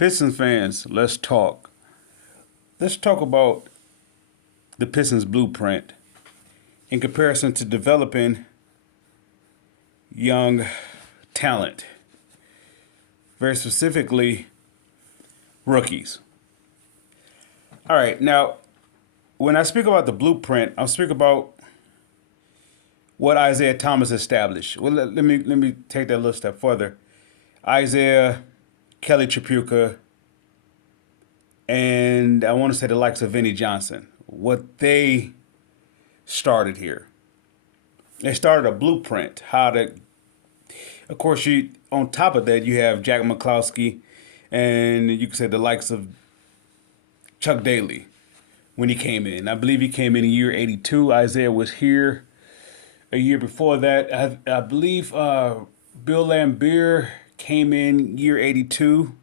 Pistons fans, let's talk. Let's talk about the Pistons blueprint in comparison to developing young talent, very specifically rookies. All right, now when I speak about the blueprint, I'll speak about what Isaiah Thomas established. Well, let me take that a little step further. Isaiah, Kelly Tripucka, and I want to say the likes of Vinnie Johnson. What they started here. They started a blueprint. How to, of course, you on top of that you have Jack McCloskey, and you could say the likes of Chuck Daly when he came in. I believe he came in year '82. Isaiah was here a year before that. I believe Bill Laimbeer came in year '82,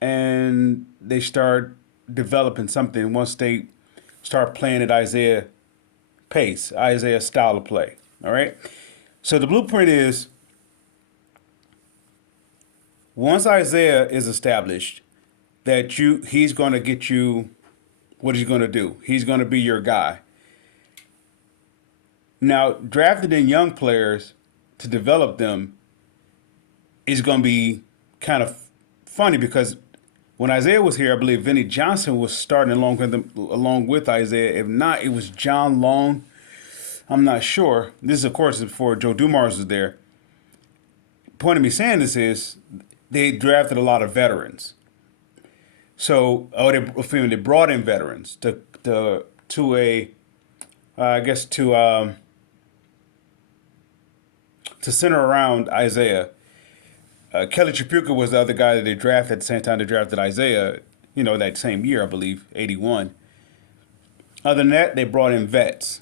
and they start developing something once they start playing at Isaiah pace, Isaiah style of play. All right. So the blueprint is once Isaiah is established, that he's going to get you what he's going to do. He's going to be your guy. Now, drafted in young players to develop them is going to be kind of funny because when Isaiah was here, I believe Vinnie Johnson was starting along with Isaiah. If not, it was John Long. I'm not sure. This, of course, is before Joe Dumars was there. Point of me saying this is they drafted a lot of veterans. So, they brought in veterans to center around Isaiah. Kelly Tripucka was the other guy that they drafted at the same time they drafted Isaiah, that same year, I believe, '81. Other than that, they brought in vets.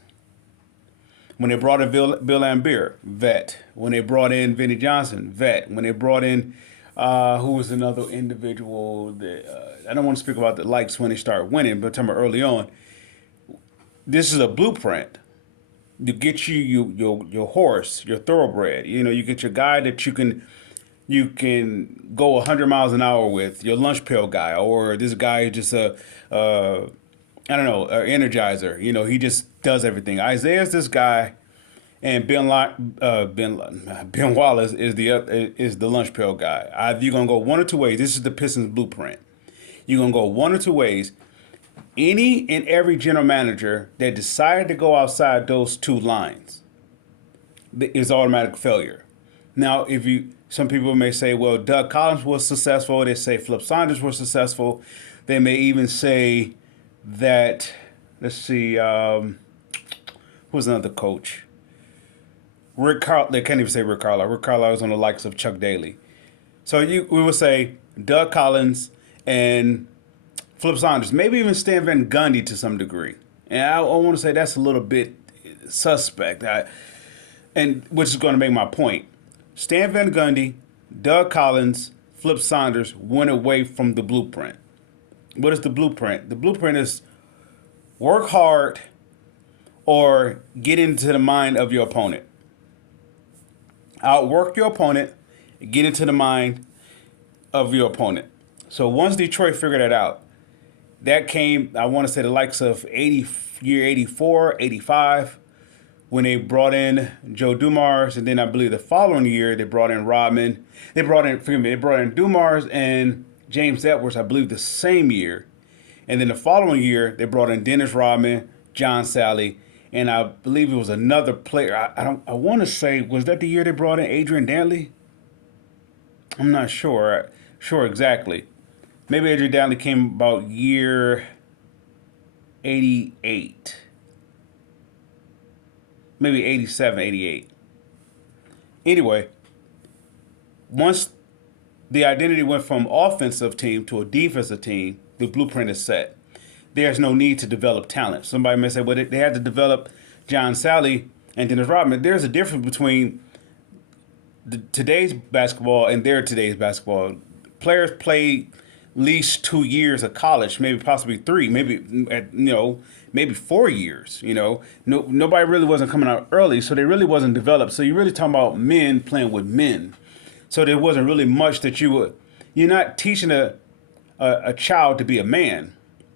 When they brought in Bill Laimbeer, vet. When they brought in Vinnie Johnson, vet. When they brought in, who was another individual that, I don't want to speak about the likes when they start winning, but I'm talking about early on. This is a blueprint. You get your horse, your thoroughbred. You get your guy that you can go 100 miles an hour with, your lunch pail guy, or this guy just an energizer. He just does everything. Isaiah's this guy, and Ben Wallace is the lunch pail guy. Either you're gonna go one or two ways. This is the Pistons blueprint. You're gonna go one or two ways. Any and every general manager that decided to go outside those two lines is automatic failure. Now, some people may say, well, Doug Collins was successful. They say Flip Saunders was successful. They may even say that, let's see, who's another coach? Rick Carlisle. They can't even say Rick Carlisle. Rick Carlisle was on the likes of Chuck Daly. So we would say Doug Collins and Flip Saunders, maybe even Stan Van Gundy to some degree. And I want to say that's a little bit suspect, and which is going to make my point. Stan Van Gundy, Doug Collins, Flip Saunders went away from the blueprint. What is the blueprint? The blueprint is work hard or get into the mind of your opponent. Outwork your opponent, get into the mind of your opponent. So once Detroit figured that out, that came, I want to say the likes of year 84, 85, when they brought in Joe Dumars, and then I believe the following year they brought in Rodman. They brought in Dumars and James Edwards, I believe the same year. And then the following year they brought in Dennis Rodman, John Sally, and I believe it was another player. I want to say, was that the year they brought in Adrian Dantley? I'm not sure exactly. Maybe Adrian Dantley came about year 88. Maybe 87, 88. Anyway, once the identity went from offensive team to a defensive team, the blueprint is set. There's no need to develop talent. Somebody may say, well, they had to develop John Sally and Dennis Rodman. There's a difference between today's basketball and today's basketball. Players play at least 2 years of college, maybe possibly 3, maybe 4 years. Nobody really wasn't coming out early, so they really wasn't developed. So you're really talking about men playing with men. So there wasn't really much that you You're not teaching a child to be a man,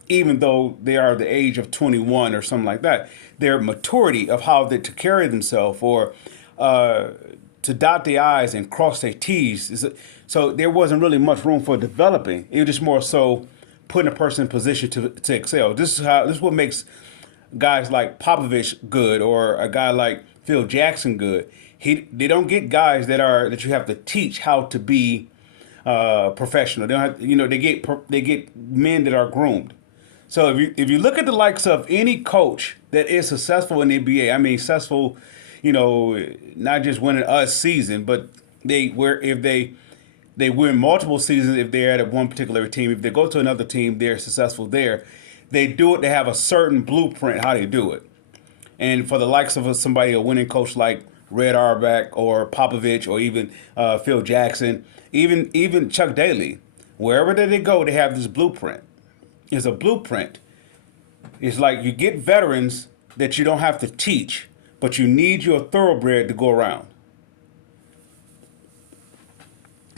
even though they are the age of 21 or something like that. Their maturity of how they to carry themselves or uh, to dot the I's and cross their T's. So there wasn't really much room for developing. It was just more so putting a person in position to excel. This is what makes guys like Popovich good or a guy like Phil Jackson good. They don't get guys that you have to teach how to be professional. They don't have, they get men that are groomed. So if you look at the likes of any coach that is successful in the NBA, I mean successful, not just winning a season, but if they win multiple seasons if they're at one particular team. If they go to another team, they're successful there. They do it. They have a certain blueprint how they do it. And for the likes of a winning coach like Red Auerbach or Popovich or even Phil Jackson, even Chuck Daly, wherever they go, they have this blueprint. It's a blueprint. It's like you get veterans that you don't have to teach, but you need your thoroughbred to go around.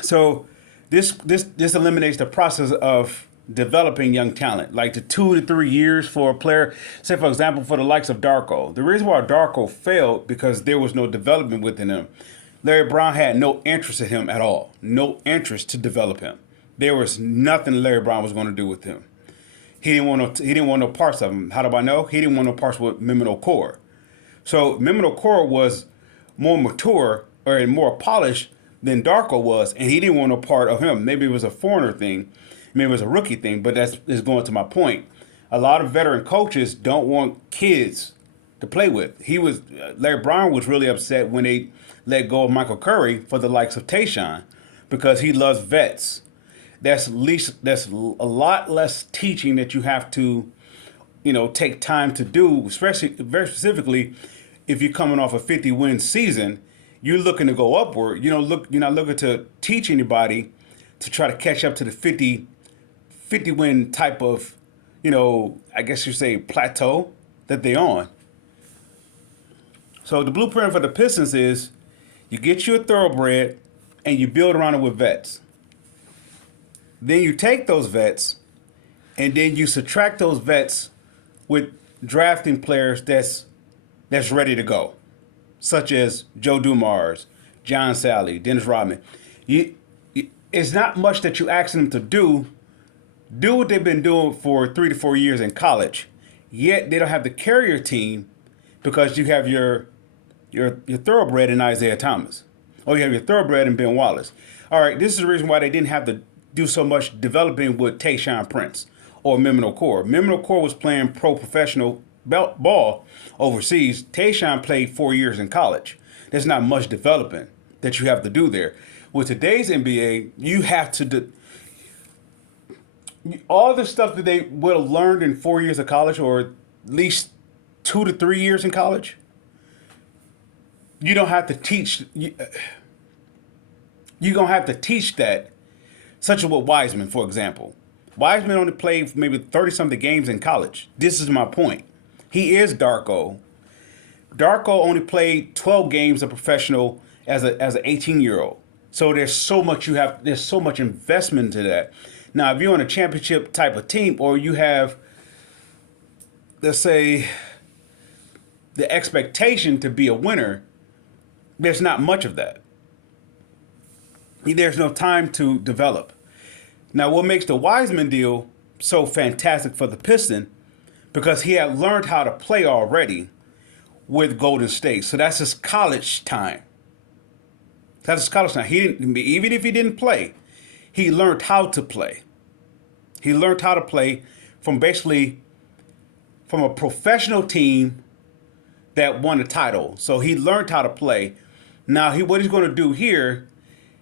So this eliminates the process of developing young talent, like the 2 to 3 years for a player. Say, for example, for the likes of Darko. The reason why Darko failed because there was no development within him. Larry Brown had no interest in him at all. No interest to develop him. There was nothing Larry Brown was going to do with him. He didn't want no parts of him. How do I know? He didn't want no parts with Mehmet Okur. So Mehmet Okur was more mature or more polished than Darko was, and he didn't want no part of him. Maybe it was a foreigner thing, maybe it was a rookie thing, but that's is going to my point. A lot of veteran coaches don't want kids to play with. Larry Brown was really upset when they let go of Michael Curry for the likes of Tayshaun because he loves vets. That's a lot less teaching that you have to, take time to do, especially very specifically if you're coming off a 50-win season. You're looking to go upward. You're not looking to teach anybody to try to catch up to the 50 win type of, I guess you say plateau that they're on. So the blueprint for the Pistons is you get you a thoroughbred and you build around it with vets. Then you take those vets and then you subtract those vets with drafting players that's ready to go, such as Joe Dumars, John Sally, Dennis Rodman. It's not much that you ask them to do. Do what they've been doing for 3 to 4 years in college. Yet they don't have the carrier team because you have your thoroughbred in Isaiah Thomas. Or you have your thoroughbred in Ben Wallace. All right, this is the reason why they didn't have to do so much developing with Tayshaun Prince or Mehmet Okur. Mehmet Okur was playing professional ball overseas. Tayshaun played 4 years in college. There's not much developing that you have to do there. With today's NBA, you have to all the stuff that they would have learned in 4 years of college, or at least 2 to 3 years in college. You don't have to teach. You're gonna have to teach that. Such as with Wiseman, for example. Wiseman only played maybe 30-something games in college. This is my point. He is Darko. Darko only played 12 games of professional as an 18-year-old. So there's so much investment into that. Now, if you're on a championship type of team, or you have, let's say, the expectation to be a winner, there's not much of that. There's no time to develop. Now, what makes the Wiseman deal so fantastic for the Piston, because he had learned how to play already with Golden State. So that's his college time. That's his college time. Even if he didn't play, he learned how to play. He learned how to play from a professional team that won a title. So he learned how to play. Now, what he's going to do here,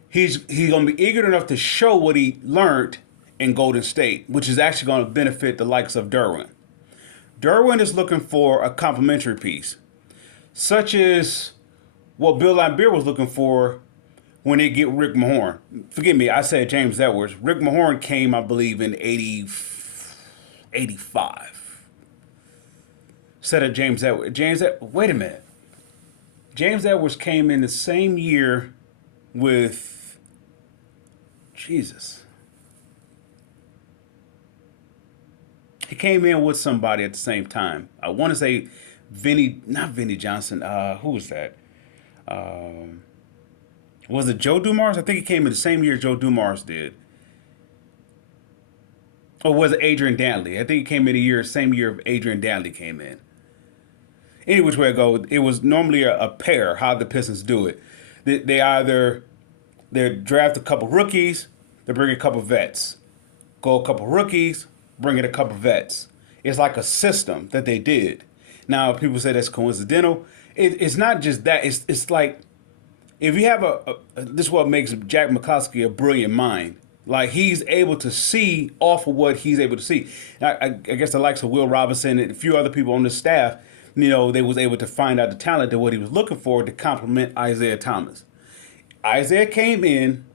he's going to be eager enough to show what he learned in Golden State, which is actually going to benefit the likes of Derwin. Derwin is looking for a complementary piece, such as what Bill Laimbeer was looking for when they get Rick Mahorn. Forgive me, I said James Edwards. Rick Mahorn came, I believe, in 85. Instead of James Edwards. Wait a minute. James Edwards came in the same year with Jesus. He came in with somebody at the same time. I want to say not Vinny Johnson. Who was that? Was it Joe Dumars? I think he came in the same year Joe Dumars did. Or was it Adrian Dantley? I think he came in same year of Adrian Dantley came in. Any which way it go, it was normally a pair. How the Pistons do it, they either they draft a couple rookies, they bring a couple vets, go a couple rookies, bring in a couple vets. It's like a system that they did. Now people say that's coincidental. It's not just that. It's like if you have this is what makes Jack McCloskey a brilliant mind. Like he's able to see off of what he's able to see. I guess the likes of Will Robinson and a few other people on the staff, they was able to find out the talent of what he was looking for to complement Isaiah Thomas. Isaiah came in,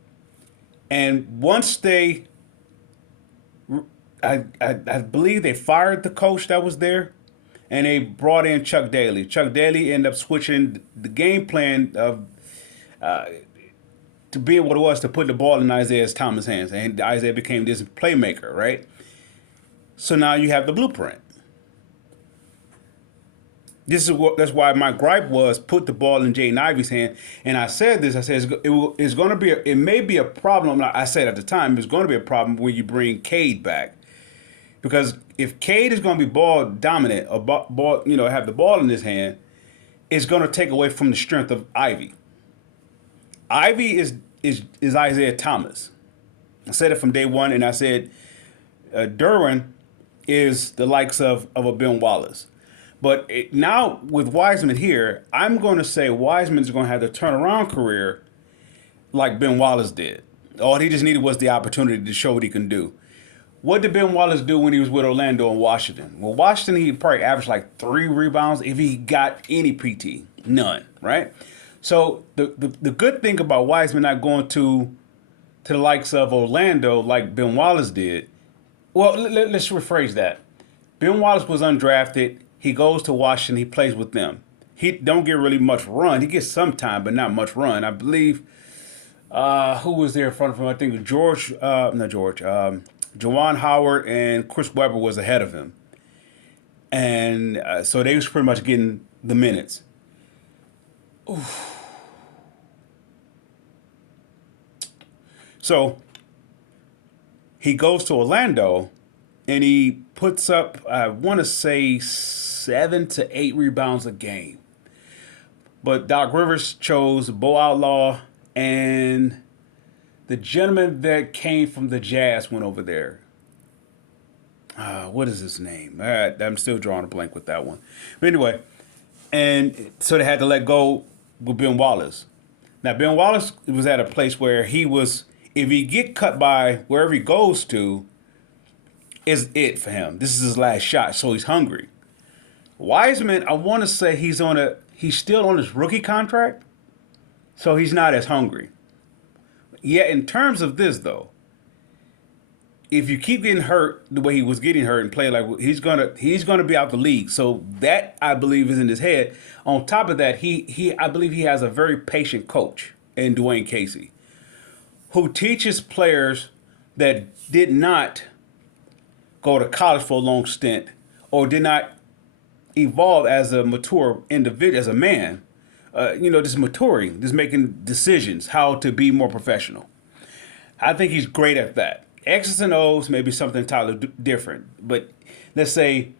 and once I believe they fired the coach that was there, and they brought in Chuck Daly. Chuck Daly ended up switching the game plan of to be what it was to put the ball in Isaiah Thomas' hands, and Isaiah became this playmaker, right? So now you have the blueprint. That's why my gripe was put the ball in Jaden Ivey's hand, and I said this. I said it's going to be it may be a problem. I said at the time it's going to be a problem when you bring Cade back, because if Cade is going to be ball dominant or have the ball in his hand, it's going to take away from the strength of Ivey. Ivy is Isaiah Thomas. I said it from day one, and I said Derwin is the likes of a Ben Wallace. But now with Wiseman here, I'm going to say Wiseman's going to have the turnaround career like Ben Wallace did. All he just needed was the opportunity to show what he can do. What did Ben Wallace do when he was with Orlando and Washington? Well, Washington, he probably averaged like 3 rebounds if he got any PT. None, right? So the good thing about Wiseman not going to the likes of Orlando like Ben Wallace did, well, let's rephrase that. Ben Wallace was undrafted. He goes to Washington. He plays with them. He don't get really much run. He gets some time, but not much run. I believe who was there in front of him? I think Juwan Howard and Chris Webber was ahead of him. And so they was pretty much getting the minutes. Oof. So he goes to Orlando and he puts up, I want to say, 7 to 8 rebounds a game. But Doc Rivers chose Bo Outlaw, and the gentleman that came from the Jazz went over there. What is his name? I'm still drawing a blank with that one. But anyway, and so they had to let go with Ben Wallace. Now, Ben Wallace was at a place where he was, if he get cut by wherever he goes to, is it for him. This is his last shot, so he's hungry. Wiseman, I want to say he's still on his rookie contract, so he's not as hungry. Yet in terms of this, though, if you keep getting hurt the way he was getting hurt and play like he's gonna be out the league. So that, I believe, is in his head. On top of that, I believe he has a very patient coach in Dwayne Casey, who teaches players that did not go to college for a long stint or did not evolve as a mature individual, as a man, just maturing, just making decisions, how to be more professional. I think he's great at that. X's and O's may be something entirely different, but let's say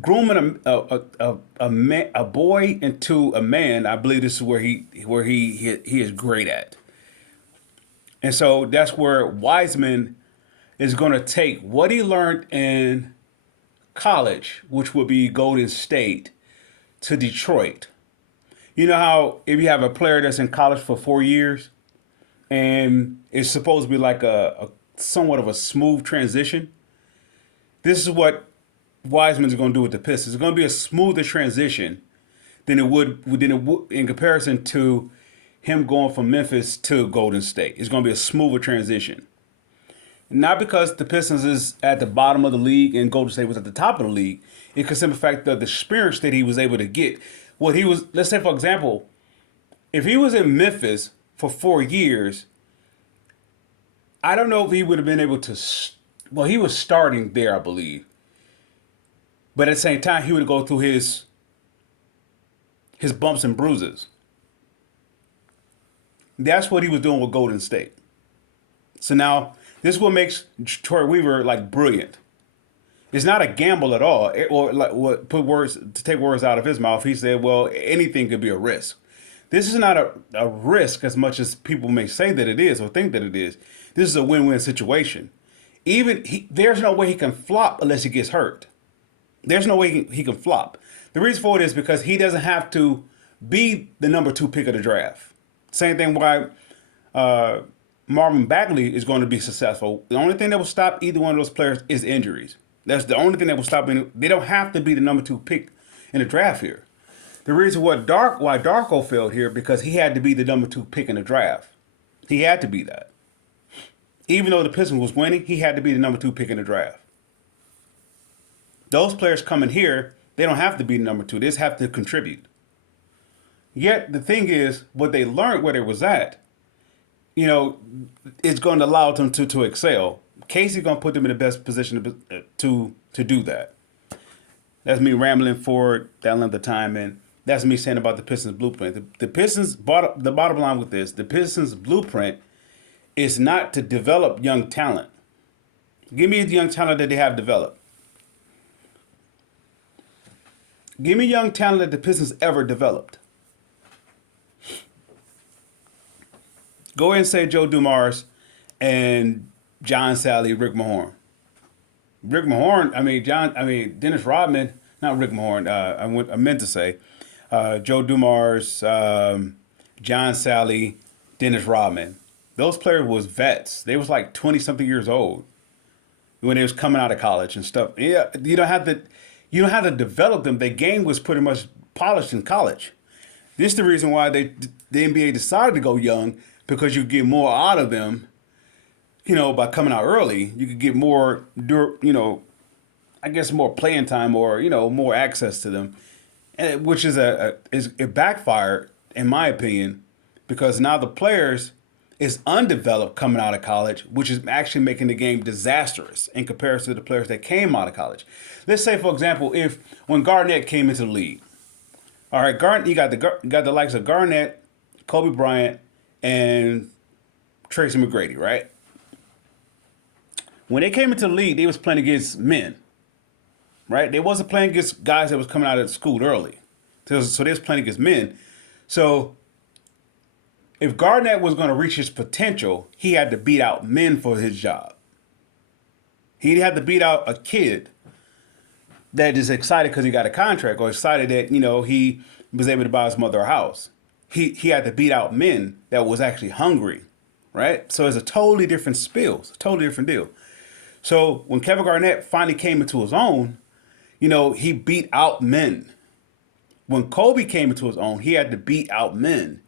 grooming a boy into a man, I believe this is where he is great at. And so that's where Wiseman is going to take what he learned in college, which would be Golden State, to Detroit. You know how if you have a player that's in college for 4 years and it's supposed to be like a somewhat of a smooth transition, this is what Wiseman's going to do with the Pistons. It's going to be a smoother transition than it would in comparison to him going from Memphis to Golden State. It's going to be a smoother transition. Not because the Pistons is at the bottom of the league and Golden State was at the top of the league. It's because of the fact that the experience that he was able to get. What he was, let's say, for example, if he was in Memphis for 4 years, I don't know if he would have been able to, well, he was starting there, I believe. But at the same time, he would go through his bumps and bruises. That's what he was doing with Golden State. So now this is what makes Troy Weaver like brilliant. It's not a gamble at all. Or like what put words to take words out of his mouth. He said, "Well, anything could be a risk." This is not a risk as much as people may say that it is or think that it is. This is a win-win situation. There's no way he can flop unless he gets hurt. There's no way he can flop. The reason for it is because he doesn't have to be the number 2 pick of the draft. Same thing why Marvin Bagley is going to be successful. The only thing that will stop either one of those players is injuries. That's the only thing that will stop them. They don't have to be the number 2 pick in the draft here. The reason why Darko failed here because he had to be the number 2 pick in the draft. He had to be that. Even though the Pistons was winning, he had to be the number 2 pick in the draft. Those players coming here, they don't have to be the number 2. They just have to contribute. Yet the thing is, what they learned where they was at, it's going to allow them to excel. Casey's going to put them in the best position to do that. That's me rambling for that length of time, and that's me saying about the Pistons blueprint. The bottom line with this, the Pistons blueprint is not to develop young talent. Give me the young talent that they have developed. Give me young talent that the Pistons ever developed. Go ahead and say Joe Dumars and John Sally, Rick Mahorn. Dennis Rodman, not Rick Mahorn. I meant to say Joe Dumars, John Sally, Dennis Rodman. Those players was vets. They was like 20-something years old when they was coming out of college and stuff. Yeah, you don't have to develop them. Their game was pretty much polished in college. This is the reason why the NBA decided to go young, because you get more out of them, by coming out early. You could get more, more playing time or, more access to them, which it backfired, in my opinion, because now the players is undeveloped coming out of college, which is actually making the game disastrous in comparison to the players that came out of college. Let's say, for example, when Garnett came into the league, all right, you got the likes of Garnett, Kobe Bryant, and Tracy McGrady, right? When they came into the league, they was playing against men, right? They wasn't playing against guys that was coming out of school early. So they was playing against men. So if Garnett was going to reach his potential, he had to beat out men for his job. He had to beat out a kid that is excited because he got a contract, or excited that, he was able to buy his mother a house. He had to beat out men that was actually hungry, right? So it's a totally different spill. It's a totally different deal. So when Kevin Garnett finally came into his own, he beat out men. When Kobe came into his own, he had to beat out men.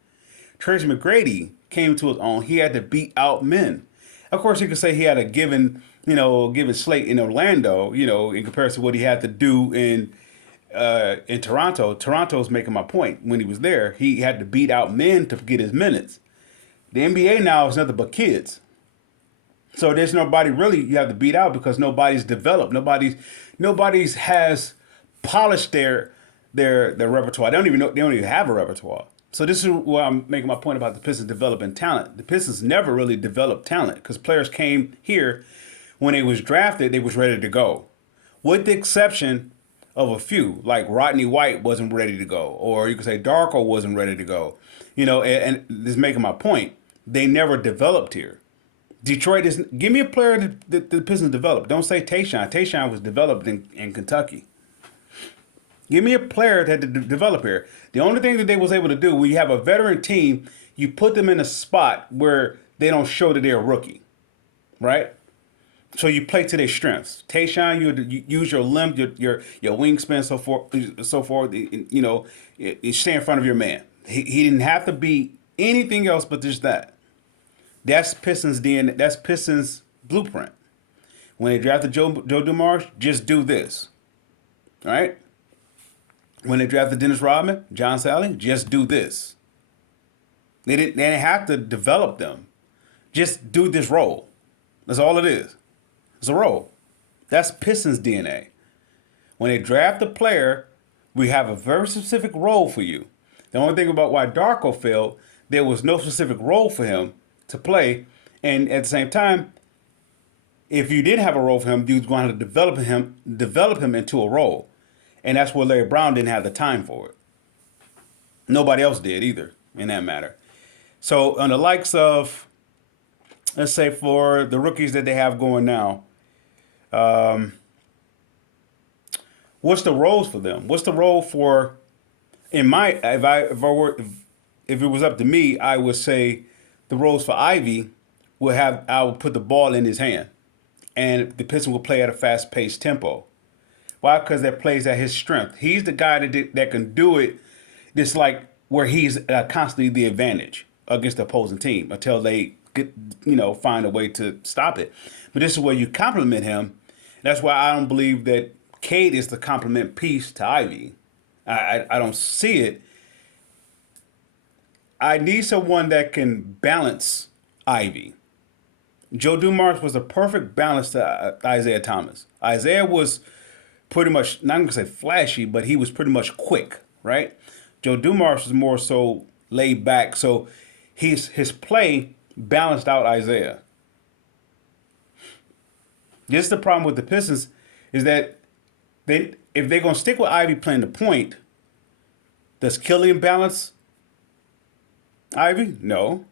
Tracy McGrady came to his own, he had to beat out men. Of course, you could say he had a given slate in Orlando, in comparison to what he had to do in Toronto. Toronto's making my point. When he was there, he had to beat out men to get his minutes. The NBA now is nothing but kids. So there's nobody really you have to beat out, because nobody's developed. Nobody's has polished their repertoire. They don't even have a repertoire. So this is where I'm making my point about the Pistons developing talent. The Pistons never really developed talent, because players came here when they was drafted, they was ready to go. With the exception of a few, like Rodney White wasn't ready to go, or you could say Darko wasn't ready to go. And this is making my point. They never developed here. Detroit is. Give me a player that the Pistons developed. Don't say Tayshaun. Tayshaun was developed in Kentucky. Give me a player that develop here. The only thing that they was able to do, when you have a veteran team, you put them in a spot where they don't show that they're a rookie, right? So you play to their strengths. Tayshaun, you use your length, your wingspan, so forth. You stay in front of your man. He didn't have to be anything else but just that. That's Pistons DNA. That's Pistons blueprint. When they drafted Joe Dumars, just do this. All right? When they drafted Dennis Rodman, John Sally, just do this. They didn't have to develop them. Just do this role. That's all it is. It's a role. That's Pistons DNA. When they draft a player, we have a very specific role for you. The only thing about why Darko failed, there was no specific role for him to play. And at the same time, if you did have a role for him, you was going to develop him into a role. And that's where Larry Brown didn't have the time for it. Nobody else did either, in that matter. So on the likes of, let's say for the rookies that they have going now, what's the roles for them? What's the role for? If it was up to me, I would say the roles for Ivy I would put the ball in his hand, and the Pistons will play at a fast paced tempo. Why? Because that plays at his strength. He's the guy that can do it. It's like where he's constantly the advantage against the opposing team until they get, find a way to stop it. But this is where you compliment him. That's why I don't believe that Cade is the complement piece to Ivy. I don't see it. I need someone that can balance Ivy. Joe Dumars was a perfect balance to Isaiah Thomas. Isaiah was pretty much, not going to say flashy, but he was pretty much quick, right? Joe Dumars was more so laid back. So his play balanced out Isaiah. This is the problem with the Pistons is that if they're going to stick with Ivy playing the point, does Killian balance Ivy? No.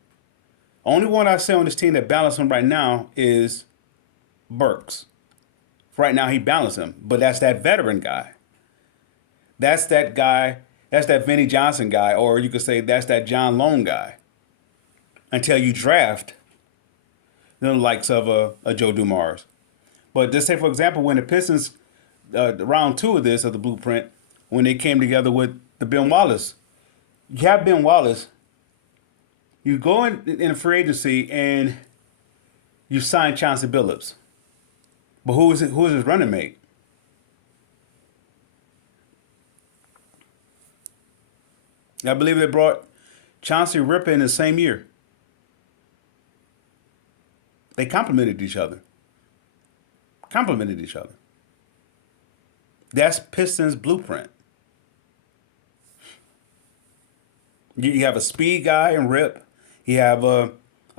Only one I say on this team that balances him right now is Burks. Right now he balances him, but that's that veteran guy. That's that guy. That's that Vinnie Johnson guy, or you could say that's that John Lone guy. Until you draft the likes of a Joe Dumars. But just say, for example, when the Pistons, round 2 of the blueprint, when they came together with the Ben Wallace, you have Ben Wallace, you go in a free agency and you sign Chauncey Billups. But who is his running mate? I believe they brought Chauncey Ripper in the same year. They complemented each other. That's Pistons blueprint. You have a speed guy in Rip. You have a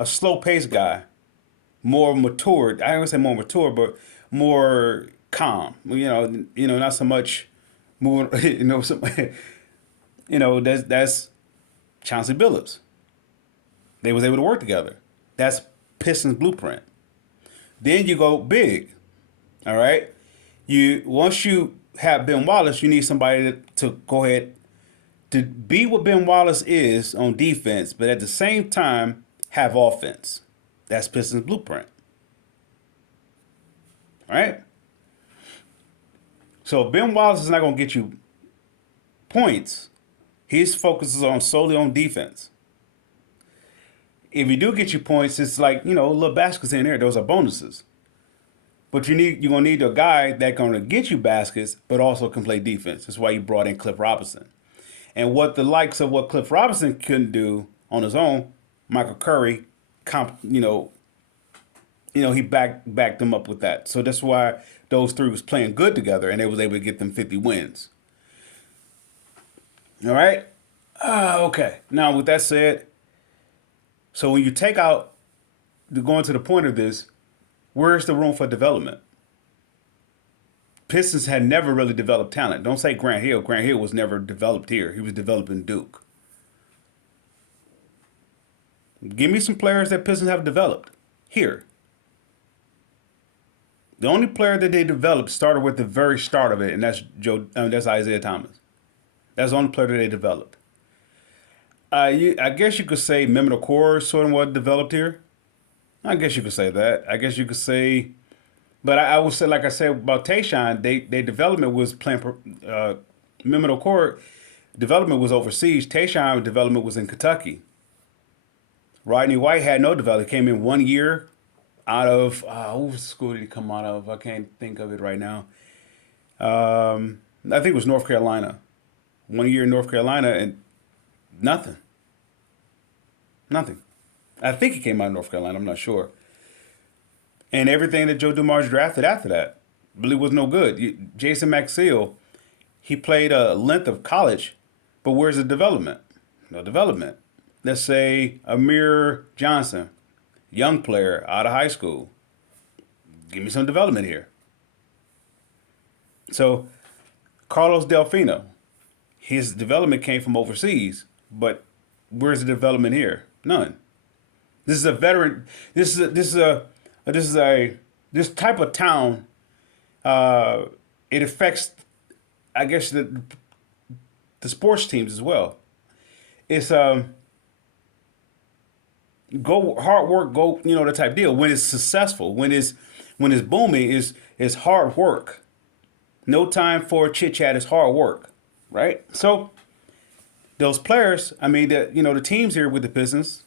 slow-paced guy, more matured. I don't say more mature, but more calm. Not so much more. That's Chauncey Billups. They was able to work together. That's Pistons blueprint. Then you go big. All right. Once you have Ben Wallace, you need somebody to go ahead to be what Ben Wallace is on defense, but at the same time have offense. That's Pistons blueprint. All right. So if Ben Wallace is not going to get you points, his focus is solely on defense. If he do get you points, it's like, little baskets in there. Those are bonuses. But you're gonna need a guy that's gonna get you baskets, but also can play defense. That's why you brought in Cliff Robinson. And what the likes of what Cliff Robinson couldn't do on his own, Michael Curry, he backed them up with that. So that's why those three was playing good together, and they was able to get them 50 wins. All right. Okay. Now with that said, so when you take out, going to the point of this, where's the room for development? Pistons had never really developed talent. Don't say Grant Hill. Grant Hill was never developed here. He was developed in Duke. Give me some players that Pistons have developed here. The only player that they developed started with the very start of it, and that's that's Isaiah Thomas. That's the only player that they developed. I guess you could say Mehmet Okur sort of was developed here. I guess you could say that. I guess you could say, but I would say, like I said about Tayshaun, their development was playing. Mehmet Okur development was overseas. Tayshaun development was in Kentucky. Rodney White had no development. He came in 1 year out of what school did he come out of? I can't think of it right now. I think it was North Carolina. 1 year in North Carolina and nothing. I think he came out of North Carolina. I'm not sure. And everything that Joe Dumars drafted after that Really was no good. Jason Maxiell, he played a length of college, but where's the development? No development. Let's say Amir Johnson, young player out of high school. Give me some development here. So Carlos Delfino, his development came from overseas, but where's the development here? None. This is a veteran. This type of town. It affects, I guess, the sports teams as well. It's go hard work, go, the type deal. When it's successful, when it's booming, is hard work. No time for chit chat. Is hard work, right? So those players, I mean, the teams here with the Pistons,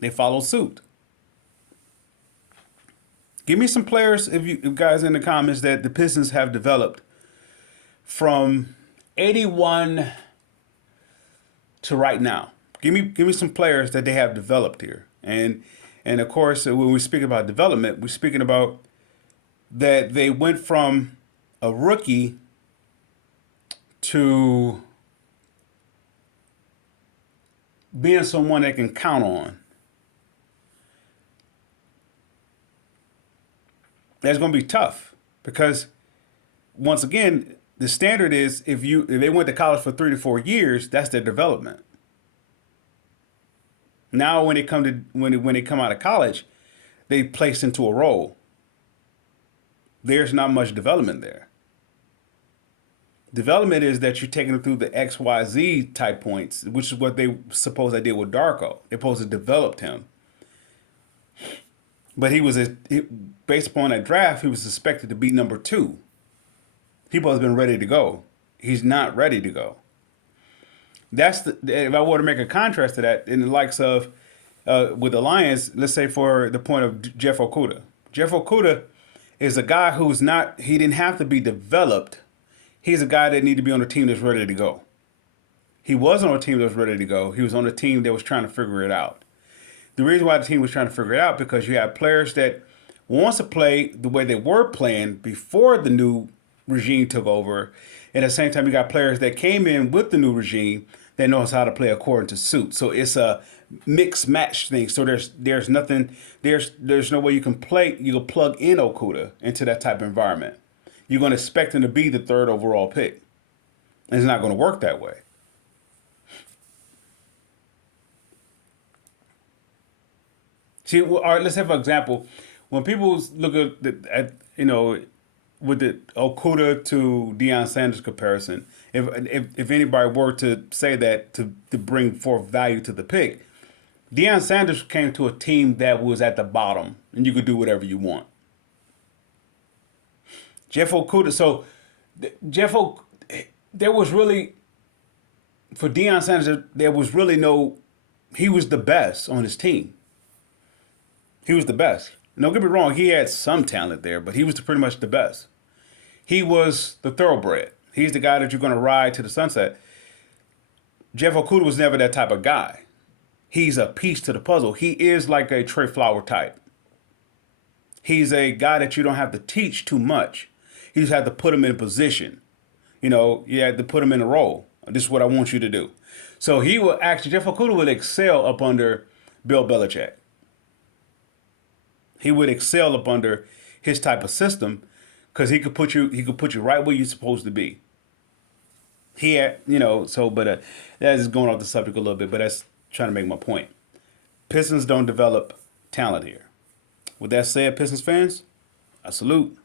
they follow suit. Give me some players, if you guys in the comments, that the Pistons have developed from '81 to right now. Give me some players that they have developed here, and of course, when we speak about development, we're speaking about that they went from a rookie to being someone they can count on. That's going to be tough because, once again, the standard is if they went to college for 3 to 4 years, that's their development. Now, when they come out of college, they placed into a role. There's not much development there. Development is that you're taking them through the XYZ type points, which is what they suppose they did with Darko. They supposed to developed him. But based upon that draft, he was expected to be number 2. He must have been ready to go. He's not ready to go. If I were to make a contrast to that, in the likes of with the Lions, let's say for the point of Jeff Okuda. Jeff Okuda is a guy he didn't have to be developed. He's a guy that needed to be on a team that's ready to go. He wasn't on a team that was ready to go. He was on a team that was trying to figure it out. The reason why the team was trying to figure it out because you have players that wants to play the way they were playing before the new regime took over. And at the same time, you got players that came in with the new regime that knows how to play according to suit. So it's a mixed match thing. So there's nothing, there's no way you can plug in Okuda into that type of environment. You're going to expect him to be the 3rd overall pick. And it's not going to work that way. See, all right, let's have an example. When people look at with the Okuda to Deion Sanders comparison, if anybody were to say that to bring forth value to the pick, Deion Sanders came to a team that was at the bottom, and you could do whatever you want. Jeff Okuda, there was really, for Deion Sanders, there was really he was the best on his team. He was the best. Don't get me wrong, he had some talent there, but he was pretty much the best. He was the thoroughbred. He's the guy that you're going to ride to the sunset. Jeff Okuda was never that type of guy. He's a piece to the puzzle. He is like a Trey Flower type. He's a guy that you don't have to teach too much. You just have to put him in position. You have to put him in a role. This is what I want you to do. So Jeff Okuda would excel up under Bill Belichick. He would excel up under his type of system because he could put you right where you're supposed to be. But that is going off the subject a little bit, but that's trying to make my point. Pistons don't develop talent here. With that said, Pistons fans, I salute.